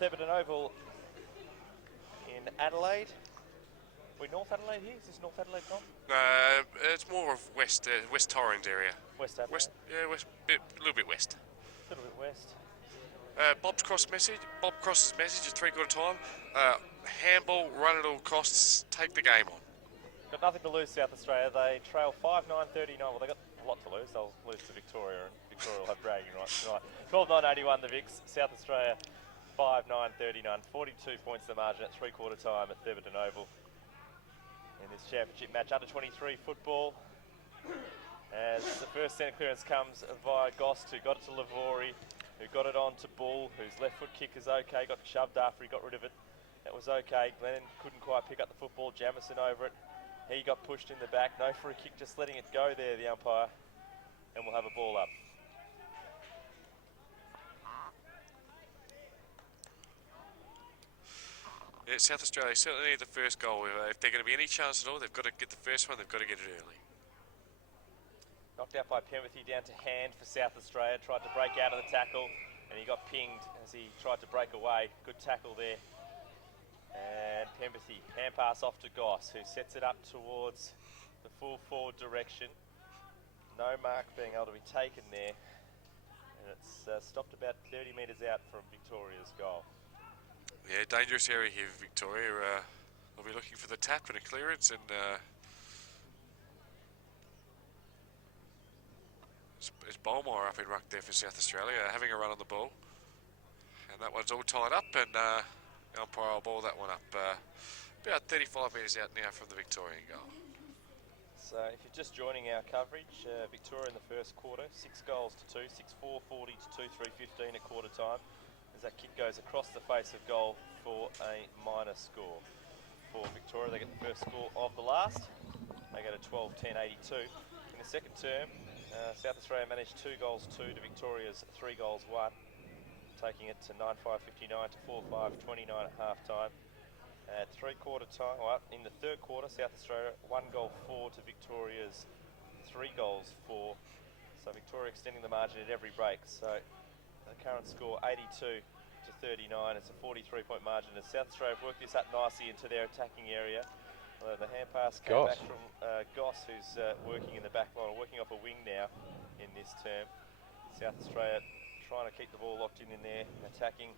Theberton Oval in Adelaide. We North Adelaide here? Is this North Adelaide, Tom? It's more of West Torrens area. West Adelaide? A little bit west. A little bit west. Bob Cross's message at 3/4 time. Handball, run at all costs, take the game on. Got nothing to lose, South Australia. They trail 5-9-39. Well, they got a lot to lose. They'll lose to Victoria, and Victoria will have bragging rights tonight. 12-9-81 the Vicks. South Australia 5-9-39. 42 points the margin at 3/4 time at Theberton Oval in this championship match. Under 23 football. As the first centre clearance comes via Gost, who got it to Lavori, who got it on to Bull, whose left foot kick is okay. Got shoved after he got rid of it. That was okay. Glennon couldn't quite pick up the football. Jamison over it. He got pushed in the back. No free kick, just letting it go there, the umpire. And we'll have a ball up. Yeah, South Australia certainly need the first goal. If they're going to be any chance at all, they've got to get the first one. They've got to get it early. Knocked out by Pemberthy, down to hand for South Australia. Tried to break out of the tackle, and he got pinged as he tried to break away. Good tackle there. And Pemberthy, hand pass off to Goss, who sets it up towards the full forward direction. No mark being able to be taken there. And it's stopped about 30 metres out from Victoria's goal. Yeah, dangerous area here for Victoria. They'll be looking for the tap and a clearance, and it's Bolmore up in ruck there for South Australia, having a run on the ball. And that one's all tied up, and the umpire will ball that one up about 35 metres out now from the Victorian goal. So if you're just joining our coverage, Victoria in the first quarter, 6 goals to 2, 6-4, 40 to 2, 3-15 at quarter time. As that kick goes across the face of goal for a minor score. For Victoria, they get the first score of the last. They go to 12-10-82. In the second term, South Australia managed 2 goals 2 to Victoria's 3 goals 1, taking it to 9-5-59 to 4-5-29 at half time. At 3/4 time, well, in the third quarter, South Australia 1 goal 4 to Victoria's 3 goals 4. So Victoria extending the margin at every break. So the current score 82 to 39. It's a 43-point margin as South Australia have worked this up nicely into their attacking area. The hand pass came back from Goss, who's working in the back line, or working off a wing now in this term. South Australia trying to keep the ball locked in there, attacking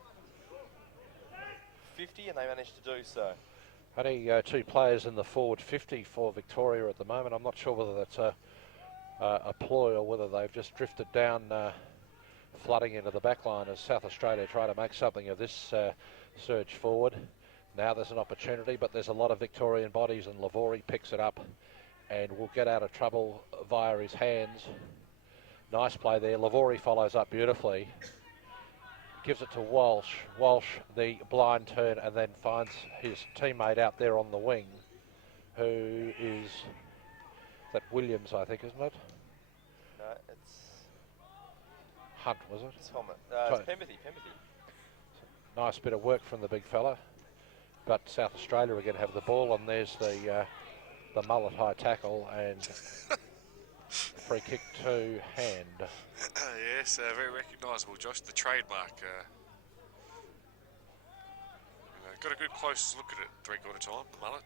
50, and they managed to do so. Only 2 players in the forward 50 for Victoria at the moment. I'm not sure whether that's a ploy or whether they've just drifted down, flooding into the back line as South Australia try to make something of this surge forward. Now there's an opportunity, but there's a lot of Victorian bodies, and Lavori picks it up and will get out of trouble via his hands. Nice play there. Lavori follows up beautifully. Gives it to Walsh. Walsh, the blind turn, and then finds his teammate out there on the wing, who is that Williams, I think, isn't it? No, it's Hunt, was it? It's Homer. It's Pemberthy. Nice bit of work from the big fella. But South Australia again have the ball, and there's the mullet high tackle and free kick to hand. Yes, very recognisable, Josh. The trademark. Got a good close look at it 3/4 time. The mullet.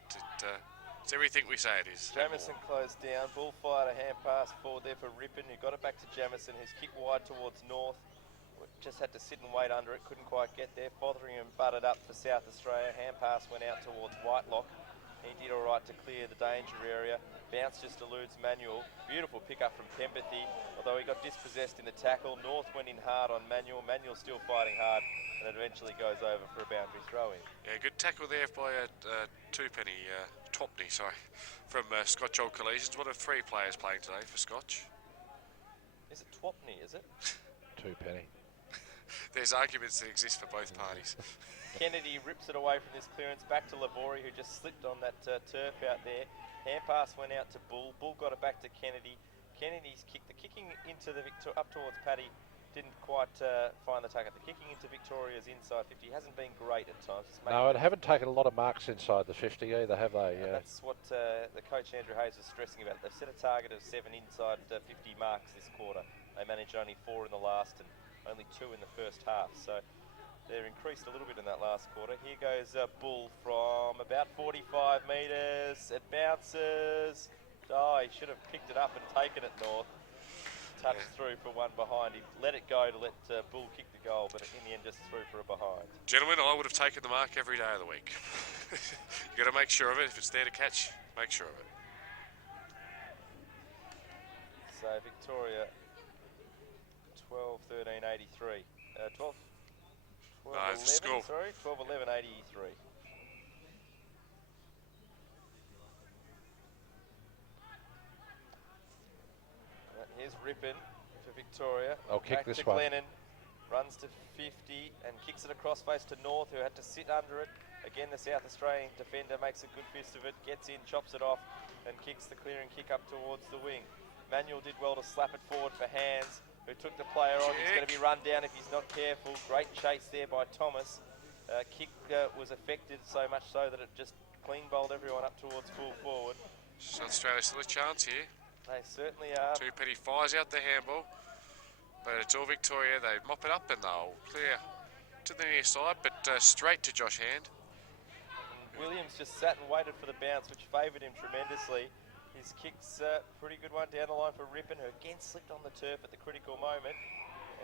It's everything we say it is. Jamison closed down. Bull fired a hand pass forward there for Rippon, who got it back to Jamison, who's kicked wide towards North. Just had to sit and wait under it. Couldn't quite get there. Fotheringham butted up for South Australia. Hand pass went out towards Whitelock. He did all right to clear the danger area. Bounce just eludes Manuel. Beautiful pick-up from Pemberthy, although he got dispossessed in the tackle. North went in hard on Manuel. Manuel still fighting hard, and it eventually goes over for a boundary throw-in. Yeah, good tackle there by Twopney, from Scotch Old Collegians. One of 3 players playing today for Scotch. Is it Twopney, is it? 2 penny. There's arguments that exist for both parties. Kennedy rips it away from this clearance back to Lavori, who just slipped on that turf out there. Hand pass went out to Bull. Bull got it back to Kennedy. Kennedy's kick, the kicking into the up towards Paddy, didn't quite find the target. The kicking into Victoria's inside 50 hasn't been great at times. No, they haven't taken a lot of marks inside the 50 either, have they? That's what the coach Andrew Hayes was stressing about. They've set a target of 7 inside 50 marks this quarter. They managed only 4 in the last and only 2 in the first half. So They're increased a little bit in that last quarter. Here goes Bull from about 45 metres. It bounces. Oh, he should have picked it up and taken it north. Touched through for one behind. He let it go to let Bull kick the goal, but in the end just threw for a behind. Gentlemen, I would have taken the mark every day of the week. You got to make sure of it. If it's there to catch, make sure of it. So Victoria 12-13-83. 12 it's the 11, score. sorry, 12-11-83. Here's Rippon for Victoria. I'll kick Back this to one. Glennon, runs to 50 and kicks it across face to North, who had to sit under it. Again, the South Australian defender makes a good fist of it, gets in, chops it off, and kicks the clearing kick up towards the wing. Manuel did well to slap it forward for Hands, who took the player on. He's going to be run down if he's not careful. Great chase there by Thomas. Kick was affected so much so that it just clean bowled everyone up towards full forward. South Australia still a chance here. They certainly are. Two Penny fires out the handball, but it's all Victoria. They mop it up and they'll clear to the near side, but straight to Josh Hand. And Williams just sat and waited for the bounce, which favoured him tremendously. His kick's a pretty good one down the line for Rippon, who again slipped on the turf at the critical moment.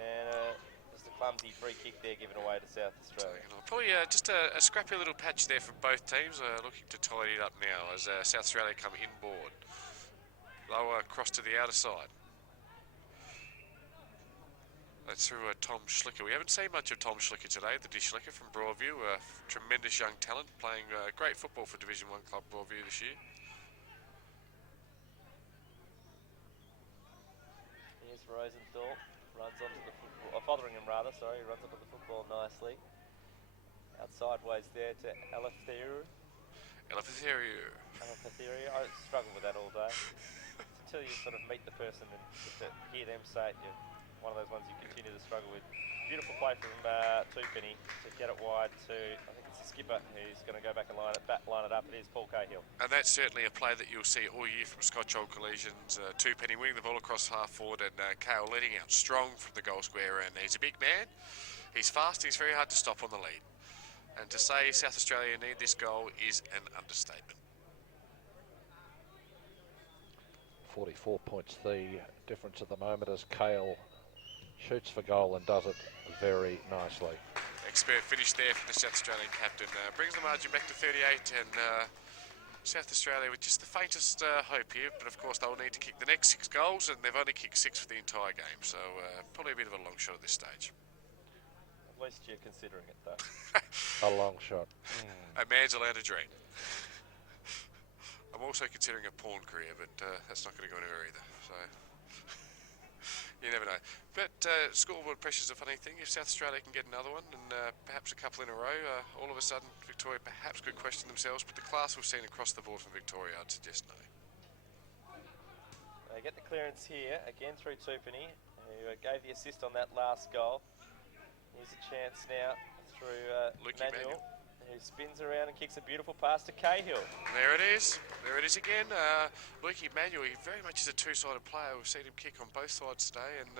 And just a clumsy free kick there given away to South Australia. Probably just a scrappy little patch there from both teams, looking to tidy it up now as South Australia come inboard. Lower across to the outer side. That's through Tom Schlicker. We haven't seen much of Tom Schlicker today, the dish Schlicker from Broadview. Tremendous young talent, playing great football for Division 1 club Broadview this year. Here's Rosenthal, runs onto the football, Fotheringham rather, sorry, runs onto the football nicely. Out sideways there to Alatheru. I struggle with that all day. Until you sort of meet the person and to hear them say it, you're one of those ones you continue to struggle with. Beautiful play from Tupeni to get it wide to, I think it's the skipper who's going to go back and line it up. It is Paul Cahill. And that's certainly a play that you'll see all year from Scotch Old Collisions. Tupeni winning the ball across half forward and Cahill letting out strong from the goal square, and he's a big man. He's fast, he's very hard to stop on the lead. And to say South Australia need this goal is an understatement. 44 points the difference at the moment as Cahill shoots for goal and does it very nicely. Expert finish there from the South Australian captain. Brings the margin back to 38, and South Australia with just the faintest hope here, but of course they'll need to kick the next 6 goals, and they've only kicked 6 for the entire game, so probably a bit of a long shot at this stage. At least you're considering it though. A long shot. A man's allowed to dream. I'm also considering a porn career, but that's not going to go anywhere either, so you never know. But scoreboard pressure's a funny thing. If South Australia can get another one, and perhaps a couple in a row, all of a sudden Victoria perhaps could question themselves, but the class we've seen across the board from Victoria, I'd suggest no. They get the clearance here, again through Tupeni, who gave the assist on that last goal. Here's a chance now through Manuel, who spins around and kicks a beautiful pass to Cahill. There it is again. Lukey Manuel, he very much is a two-sided player. We've seen him kick on both sides today, and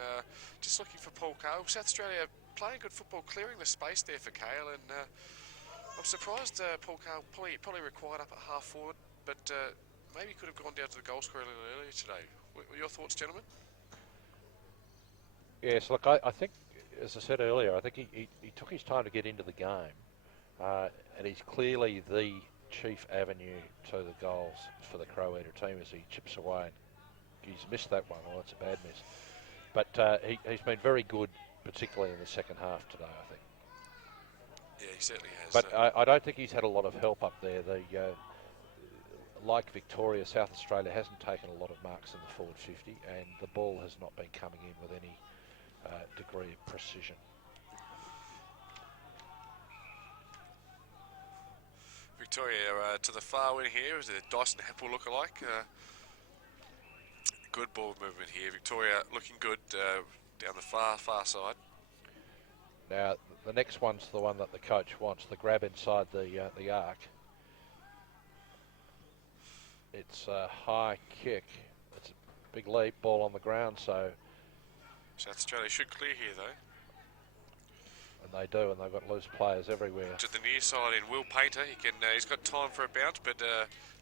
just looking for Paul Cahill. South Australia playing good football, clearing the space there for Cahill, and I'm surprised Paul Cahill probably required up at half forward, but maybe could have gone down to the goal scorer a little earlier today. What were your thoughts, gentlemen? Yes, look, I think, as I said earlier, I think he took his time to get into the game, and he's clearly the chief avenue to the goals for the Crow Eater team as he chips away. He's missed that one, well, it's a bad miss. But he's been very good, particularly in the second half today, I think. Yeah, he certainly has. But I don't think he's had a lot of help up there. Like Victoria, South Australia hasn't taken a lot of marks in the forward 50, and the ball has not been coming in with any degree of precision. Victoria to the far wing here is a Dyson Heppel lookalike. Good ball movement here. Victoria looking good down the far side. Now the next one's the one that the coach wants, the grab inside the arc. It's a high kick. It's a big leap, ball on the ground, so. South Australia should clear here though. And they do, and they've got loose players everywhere. To the near side in Will Painter, he's got time for a bounce, but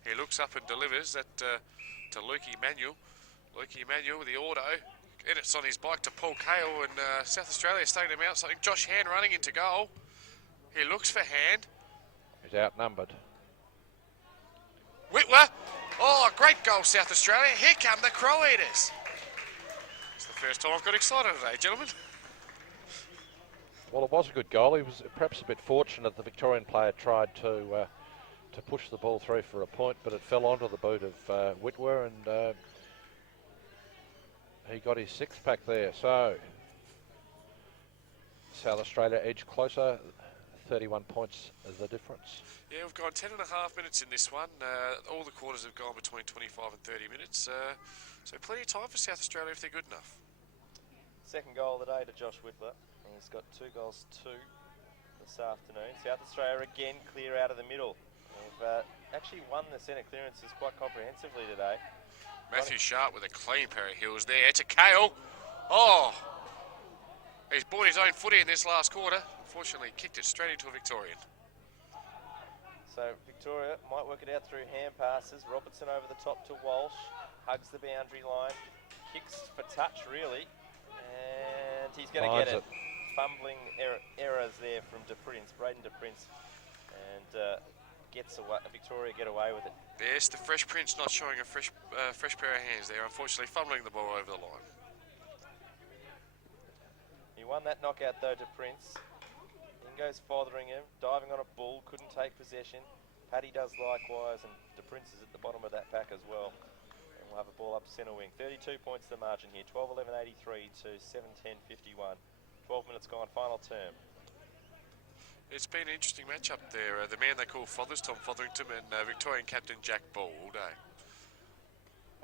he looks up and delivers that to Lukey Manuel. Lukey Manuel with the auto. And it's on his bike to Paul Cale, and South Australia starting to mount something. Josh Hand running into goal. He looks for Hand. He's outnumbered. Whitwer. Oh, great goal, South Australia. Here come the Crow Eaters. It's the first time I've got excited today, gentlemen. Well, it was a good goal. He was perhaps a bit fortunate. The Victorian player tried to push the ball through for a point, but it fell onto the boot of Whitwer, and he got his six-pack there. So South Australia edge closer. 31 points is the difference. Yeah, we've gone 10.5 minutes in this one. All the quarters have gone between 25 and 30 minutes. So plenty of time for South Australia if they're good enough. Second goal of the day to Josh Whitler. He's got 2 goals, 2 this afternoon. South Australia again clear out of the middle. They've actually won the centre clearances quite comprehensively today. Matthew Sharp with a clean pair of heels there. It's a Cale. Oh! He's bought his own footy in this last quarter. Unfortunately, kicked it straight into a Victorian. So Victoria might work it out through hand passes. Robertson over the top to Walsh. Hugs the boundary line. Kicks for touch, really. And he's going to get it. Fumbling errors there from Braden De Prince. And gets away, Victoria get away with it. Yes, the Fresh Prince not showing a fresh pair of hands there. Unfortunately, fumbling the ball over the line. He won that knockout though to Prince. In goes Fotheringham, diving on a bull, couldn't take possession. Paddy does likewise, and De Prince is at the bottom of that pack as well. And we'll have a ball up centre wing. 32 points the margin here, 12-11-83 to 7-10-51. 12 minutes gone, final term. It's been an interesting matchup there. The man they call Fothers, Tom Fotherington, and Victorian captain Jack Ball all day.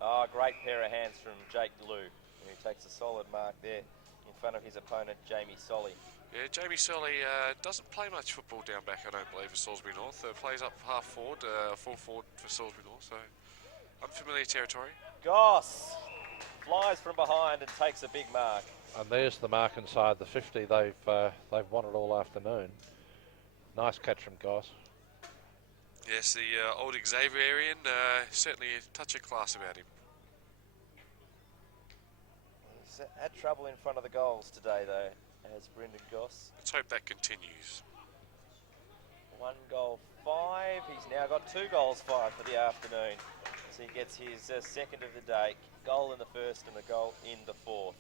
Oh, great pair of hands from Jake Lou, who takes a solid mark there in front of his opponent, Jamie Solly. Yeah, Jamie Solly doesn't play much football down back, I don't believe, for Salisbury North. Plays up half forward, full forward for Salisbury North, so unfamiliar territory. Goss flies from behind and takes a big mark. And there's the mark inside the 50. They've won it all afternoon. Nice catch from Goss. Yes, the old Xaverian, certainly a touch of class about him. He's had trouble in front of the goals today, though, as Brendan Goss. Let's hope that continues. 1 goal, 5. He's now got 2 goals, 5 for the afternoon. So he gets his second of the day. Goal in the first and a goal in the fourth.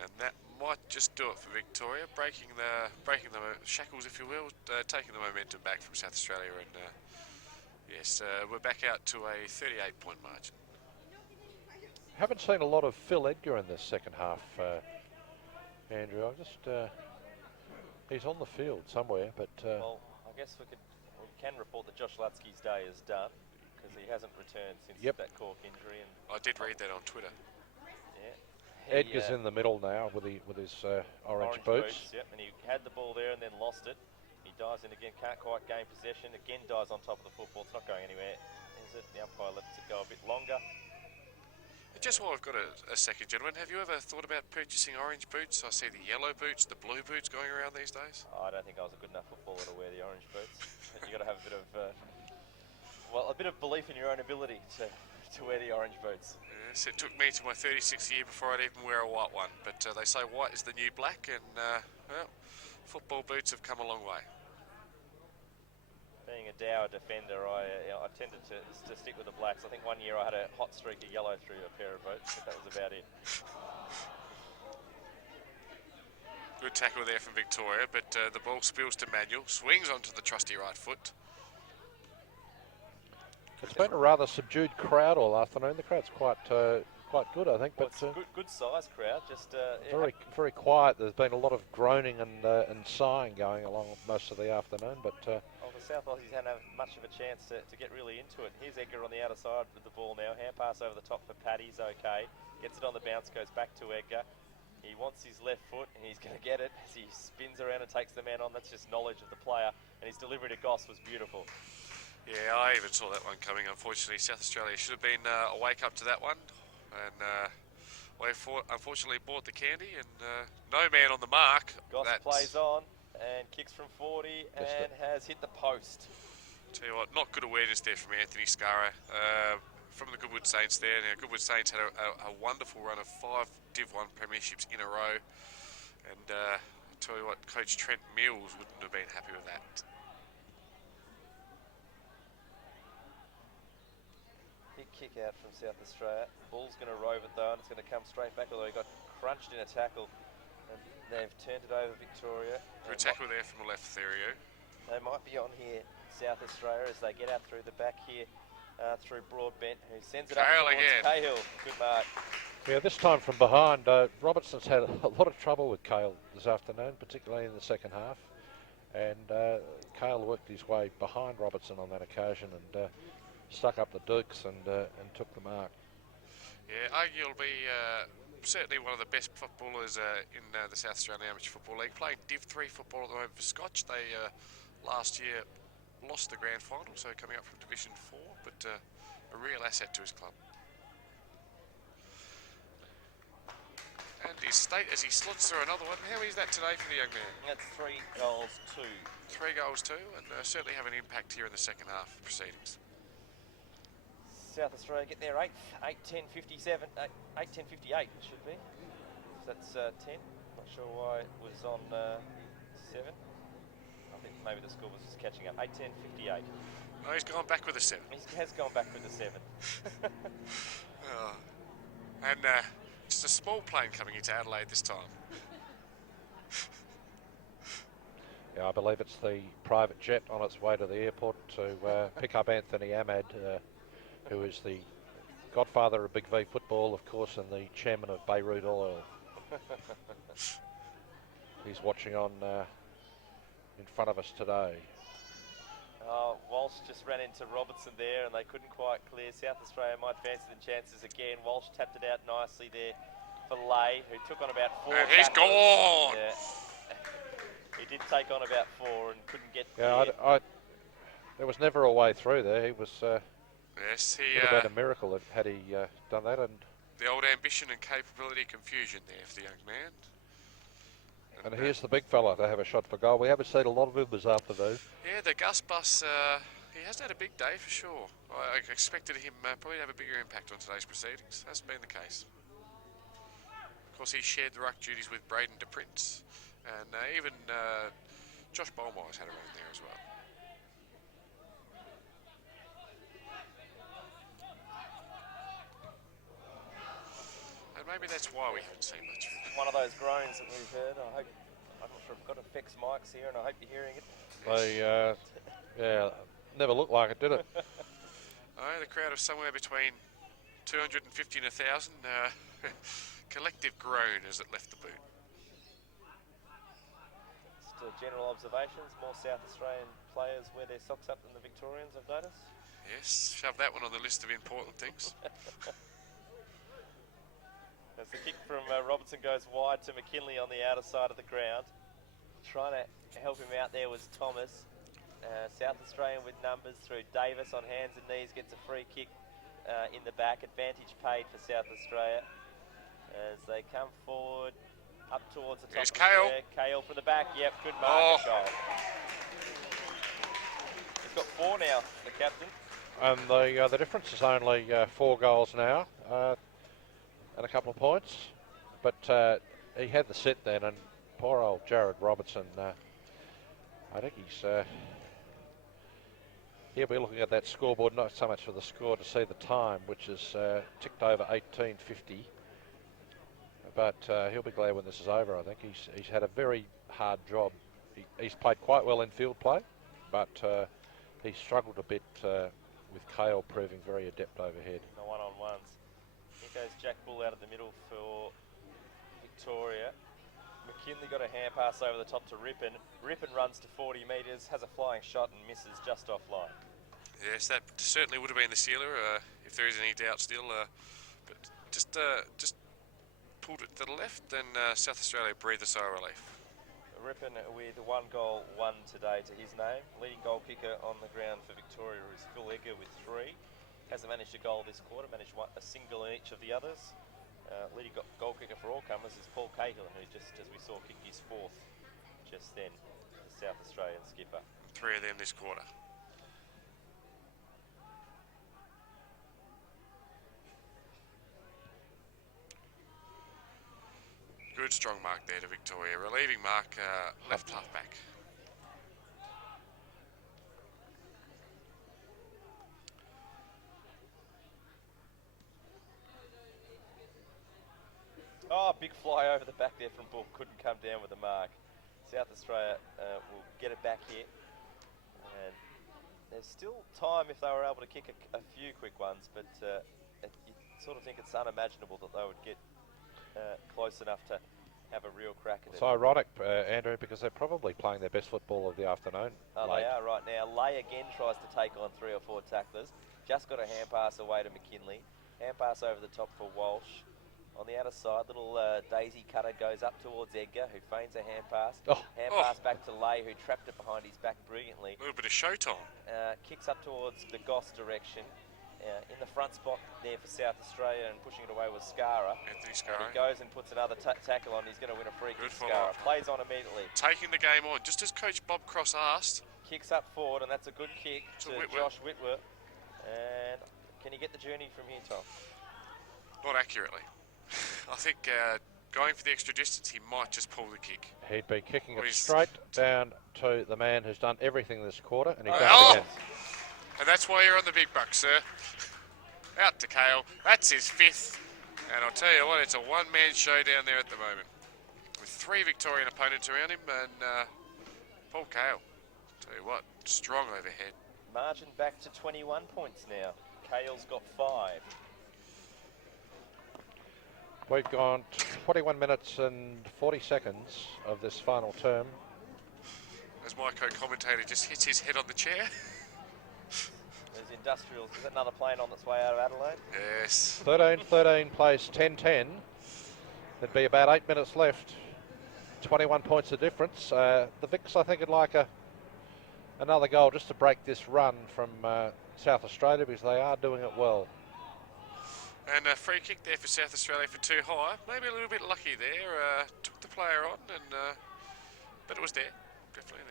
And that might just do it for Victoria, breaking the shackles, if you will, taking the momentum back from South Australia. And yes, we're back out to a 38-point margin. Haven't seen a lot of Phil Edgar in this second half, Andrew. He's on the field somewhere, but well, I guess we can report that Josh Lutsky's day is done because he hasn't returned since that cork injury. And I did read that on Twitter. Yeah, Edgar's in the middle now with his orange boots. Yep, and he had the ball there and then lost it. He dives in again, can't quite gain possession. Again, dives on top of the football. It's not going anywhere, is it? The umpire lets it go a bit longer. Just while I've got a second, gentlemen, have you ever thought about purchasing orange boots? I see the yellow boots, the blue boots going around these days. I don't think I was a good enough footballer to wear the orange boots. You've got to have a bit of, a bit of belief in your own ability to wear the orange boots. Yes, it took me to my 36th year before I'd even wear a white one. But they say white is the new black, and well, football boots have come a long way. Being a dour defender, I tended to stick with the blacks. I think one year I had a hot streak of yellow through a pair of boots, but that was about it. Good tackle there from Victoria, but the ball spills to Manuel, swings onto the trusty right foot. It's been a rather subdued crowd all afternoon. The crowd's quite good, I think. Well, but it's a good sized crowd. Just very quiet. There's been a lot of groaning and sighing going along most of the afternoon. But the South Aussies haven't had much of a chance to get really into it. Here's Edgar on the outer side with the ball now. Hand pass over the top for Paddy's okay. Gets it on the bounce, goes back to Edgar. He wants his left foot and he's going to get it as he spins around and takes the man on. That's just knowledge of the player. And his delivery to Goss was beautiful. Yeah, I even saw that one coming. Unfortunately, South Australia should have been awake up to that one. And unfortunately bought the candy and no man on the mark. Goss plays on. and kicks from 40 Missed and it. has hit the post. Tell you what, not good awareness there from Anthony Scarra. From the Goodwood Saints there. Now, Goodwood Saints had a wonderful run of 5 Div 1 premierships in a row. And I tell you what, Coach Trent Mills wouldn't have been happy with that. Big kick out from South Australia. Ball's going to rove it though, and it's going to come straight back, although he got crunched in a tackle. And they've turned it over Victoria. Good tackle there from the left, Therio. They might be on here, South Australia, as they get out through the back here, through Broadbent, who sends it Cahill up towards again. Cahill. Good mark. Yeah, this time from behind. Robertson's had a lot of trouble with Cahill this afternoon, particularly in the second half. And Cahill worked his way behind Robertson on that occasion and stuck up the Dukes and took the mark. Yeah, arguably certainly one of the best footballers in the South Australian Amateur Football League. Playing Div 3 football at the moment for Scotch. They last year lost the grand final, so coming up from Division 4, but a real asset to his club. And his state as he slots through another one. How is that today for the young man? That's 3 goals, 2. 3 goals too, and certainly have an impact here in the second half of proceedings. South Australia get their 8th, 8-10-57, 8-10-58 it should be. So that's 10. Not sure why it was on 7. I think maybe the score was just catching up. 8-10-58. No, he's gone back with a 7. He has gone back with the 7. And just a small plane coming into Adelaide this time. Yeah, I believe it's the private jet on its way to the airport to pick up Anthony Ahmad, who is the godfather of Big V football, of course, and the chairman of Beirut Oil. He's watching on in front of us today. Walsh just ran into Robertson there and they couldn't quite clear. South Australia might fancy the chances again. Walsh tapped it out nicely there for Lay, who took on about 4. And he's gone! Yeah. He did take on about 4 and couldn't get Yeah, there was never a way through there. He was Yes, would have been a miracle had he done that. And the old ambition and capability confusion there for the young man. And here's the big fella to have a shot for goal. We haven't seen a lot of him this afternoon. Yeah, the Gus Bus, he hasn't had a big day for sure. I expected him probably to have a bigger impact on today's proceedings. Hasn't been the case. Of course, he shared the ruck duties with Braden DePrince. And even Josh Bolmeyer's had a run there as well. And maybe that's why we haven't seen much. One of those groans that we've heard. I'm not sure if we've got effects mics here, and I hope you're hearing it. They, yeah, never looked like it, did it? The crowd of somewhere between 250 and 1,000. Collective groan as it left the boot. Just general observations. More South Australian players wear their socks up than the Victorians, I've noticed. Yes, shove that one on the list of important things. As the kick from Robertson goes wide to McKinley on the outer side of the ground. Trying to help him out there was Thomas. South Australian with numbers through Davis on hands and knees, gets a free kick in the back. Advantage paid for South Australia as they come forward up towards the top. Here's of the Cahill. square. Cahill from the back. Yep, good mark and goal. He's got 4 now, the captain. And the difference is only 4 goals now and a couple of points. But he had the set then, and poor old Jared Robertson, I think he'll be looking at that scoreboard, not so much for the score, to see the time, which is ticked over 18:50. But he'll be glad when this is over. I think he's had a very hard job. He's played quite well in field play, but he struggled a bit with Cahill proving very adept overhead. The one-on-ones. Here goes Jack Bull out of the middle for Victoria. McKinley got a hand pass over the top to Rippon. Rippon runs to 40 metres, has a flying shot and misses just offline. Yes, that certainly would have been the sealer, if there is any doubt still. But just pulled it to the left, then South Australia breathed a sigh of relief. Rippon with 1 goal, 1 today to his name. Leading goal kicker on the ground for Victoria is Phil Egger with 3. Hasn't managed a goal this quarter, managed a single in each of the others. Leading goal kicker for all comers is Paul Cahill, who just, as we saw, kicked his 4th just then. South Australian skipper. 3 of them this quarter. Good strong mark there to Victoria. Relieving mark, left half back. Oh, big fly over the back there from Bull. Couldn't come down with the mark. South Australia will get it back here. And there's still time if they were able to kick a few quick ones, but you sort of think it's unimaginable that they would get close enough to have a real crack at it. It's ironic, Andrew, because they're probably playing their best football of the afternoon. Oh, they are right now. Lay again tries to take on 3 or 4 tacklers. Just got a hand pass away to McKinley. Hand pass over the top for Walsh. On the outer side, little daisy cutter goes up towards Edgar, who feigns a hand pass. Hand pass back to Lay, who trapped it behind his back brilliantly. A little bit of showtime. Kicks up towards the Goss direction. In the front spot there for South Australia, and pushing it away was Skara. Anthony Skara. And he goes and puts another tackle on. He's going to win a free kick. Skara plays on immediately. Taking the game on, just as Coach Bob Cross asked. Kicks up forward, and that's a good kick to Josh Whitworth. And can he get the journey from here, Tom? Not accurately. I think going for the extra distance, he might just pull the kick. He'd be kicking it straight down to the man who's done everything this quarter, and he's done it again. And that's why you're on the big bucks, sir. Out to Kale. That's his 5th. And I'll tell you what, it's a one-man show down there at the moment. With 3 Victorian opponents around him, and Paul Kale. Tell you what, strong overhead. Margin back to 21 points now. Kale's got 5. We've gone 21 minutes and 40 seconds of this final term. As my co-commentator just hits his head on the chair. There's Industrials. Is that another plane on its way out of Adelaide? Yes. 13-13 plays 10-10. There'd be about 8 minutes left. 21 points of difference. The Vics, I think, would like another goal just to break this run from South Australia, because they are doing it well. And a free kick there for South Australia for too high. Maybe a little bit lucky there. Took the player on, and but it was there. Definitely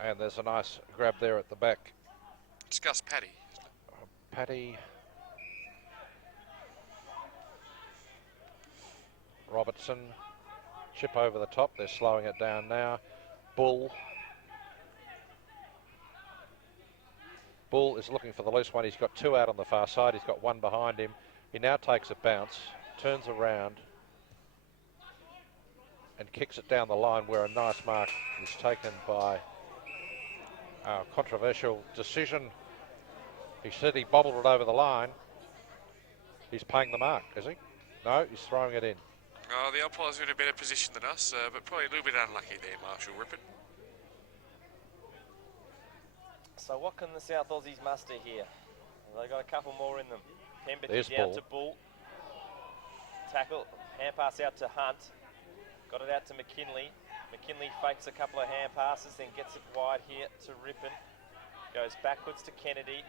there. And there's a nice grab there at the back. It's Gus Paddy. Paddy. Robertson. Chip over the top. They're slowing it down now. Bull. Bull is looking for the loose one. He's got 2 out on the far side. He's got 1 behind him. He now takes a bounce, turns around, and kicks it down the line, where a nice mark is taken by a controversial decision. He said he bobbled it over the line. He's paying the mark, is he? No, he's throwing it in. Oh, the umpires are in a better position than us, but probably a little bit unlucky there, Marshall Rippon. So what can the South Aussies muster here? They've got a couple more in them. There's down Bull. to Bull. Tackle, hand pass out to Hunt. Got it out to McKinley. McKinley fakes a couple of hand passes, then gets it wide here to Rippon. Goes backwards to Kennedy.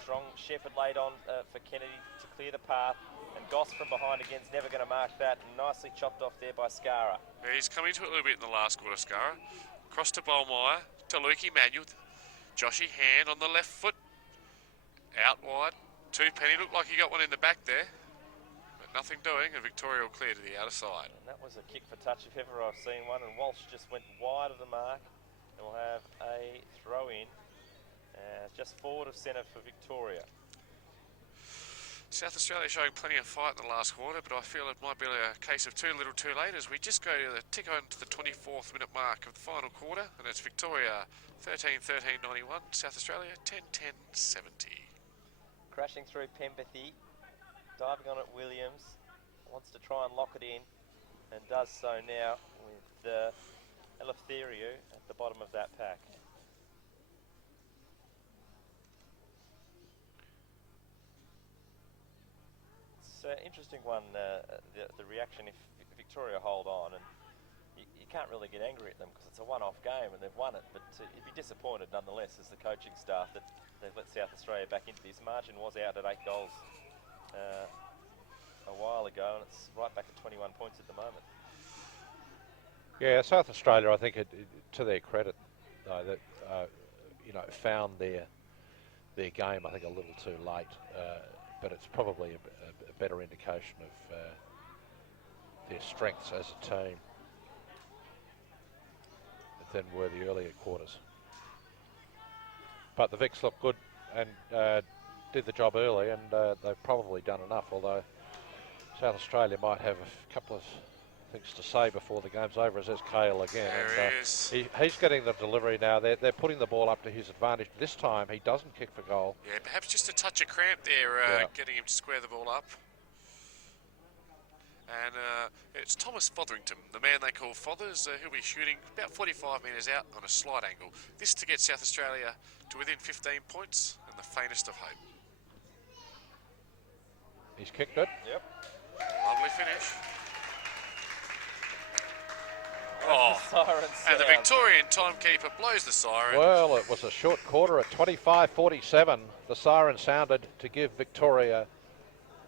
Strong Shepherd laid on for Kennedy to clear the path. And Goss from behind again's never going to mark that. Nicely chopped off there by Skara. Yeah, he's come into it a little bit in the last quarter, Skara. Across to Bolmeyer, to Lukey Manuel. Joshy Hand on the left foot. Out wide. 2 Penny. Looked like he got one in the back there. But nothing doing, and Victoria will clear to the outer side. And that was a kick for touch if ever I've seen one. And Walsh just went wide of the mark. And we'll have a throw in. Just forward of centre for Victoria. South Australia showing plenty of fight in the last quarter, but I feel it might be a case of too little too late as we just go to the tick on to the 24th minute mark of the final quarter, and it's Victoria 13-13-91, South Australia 10-10-70. Crashing through Pempathy, diving on at Williams, wants to try and lock it in, and does so now with Eleftheriou at the bottom of that pack. It's an interesting one, the reaction if Victoria hold on, and you can't really get angry at them because it's a one-off game and they've won it, but you'd be disappointed nonetheless as the coaching staff that they've let South Australia back into this. Margin was out at 8 goals a while ago, and it's right back at 21 points at the moment. Yeah, South Australia, I think, to their credit, though, that found their game, I think, a little too late. But it's probably a better indication of their strengths as a team than were the earlier quarters. But the Vics look good and did the job early, and they've probably done enough, although South Australia might have a couple of things to say before the game's over, as there's Kale again. There he is. He's getting the delivery now. They're putting the ball up to his advantage. This time he doesn't kick for goal. Yeah, perhaps just a touch of cramp there, getting him to square the ball up. And it's Thomas Fotherington, the man they call Fothers. He'll be shooting about 45 metres out on a slight angle. This to get South Australia to within 15 points and the faintest of hope. He's kicked it. Yep. Lovely finish. Oh, Siren and the sound. Victorian timekeeper blows the siren. Well, it was a short quarter at 25:47. The siren sounded to give Victoria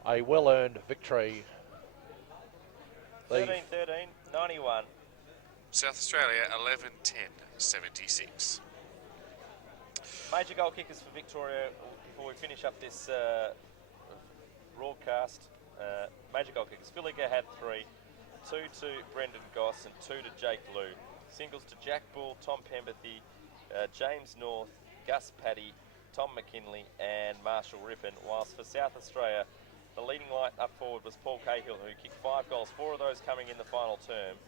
a well-earned victory. 13-13, 91. South Australia 11-10-76. Major goal kickers for Victoria before we finish up this broadcast. Major goal kickers. Filliger had 3. 2 to Brendan Goss and 2 to Jake Liu. Singles to Jack Bull, Tom Pemberthy, James North, Gus Paddy, Tom McKinley and Marshall Rippon. Whilst for South Australia, the leading light up forward was Paul Cahill, who kicked 5 goals, 4 of those coming in the final term.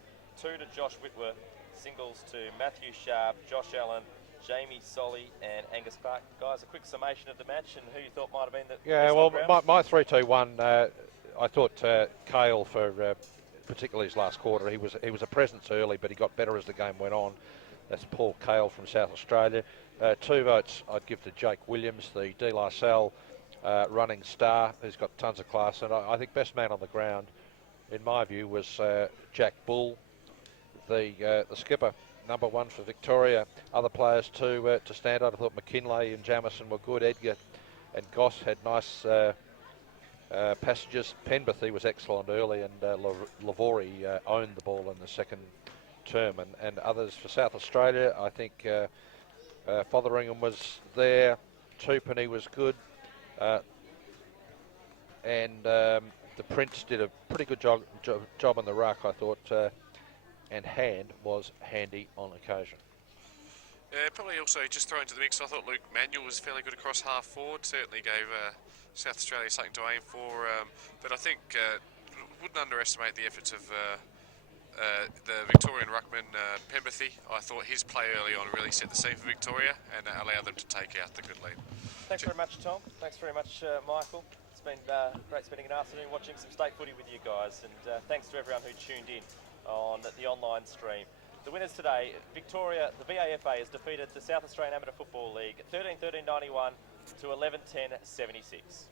2 to Josh Whitworth, singles to Matthew Sharp, Josh Allen, Jamie Solly and Angus Clark. Guys, a quick summation of the match and who you thought might have been the Yeah, best well, on ground? my 3-2-1, I thought Cahill for particularly his last quarter, he was a presence early, but he got better as the game went on. That's Paul Cahill from South Australia. 2 votes I'd give to Jake Williams, the De La Salle running star, who's got tons of class, and I think best man on the ground, in my view, was Jack Bull, the skipper, number 1 for Victoria. Other players to stand out, I thought McKinley and Jamison were good. Edgar and Goss had nice passages. Penberthy was excellent early, and Lavori owned the ball in the second term. And others for South Australia, I think Fotheringham was there. Tupany was good. And the Prince did a pretty good job on the ruck, I thought. And Hand was handy on occasion. Probably also just throw into the mix, I thought Luke Manuel was fairly good across half forward. Certainly gave South Australia something to aim for. But I think wouldn't underestimate the efforts of the Victorian ruckman Pemberthy. I thought his play early on really set the scene for Victoria and allowed them to take out the good lead. Thanks very much, Tom. Thanks very much, Michael. It's been great spending an afternoon watching some state footy with you guys, and thanks to everyone who tuned in on the online stream. The winners today, Victoria, the VAFA has defeated the South Australian Amateur Football League 13-13-91 to 11-10-76.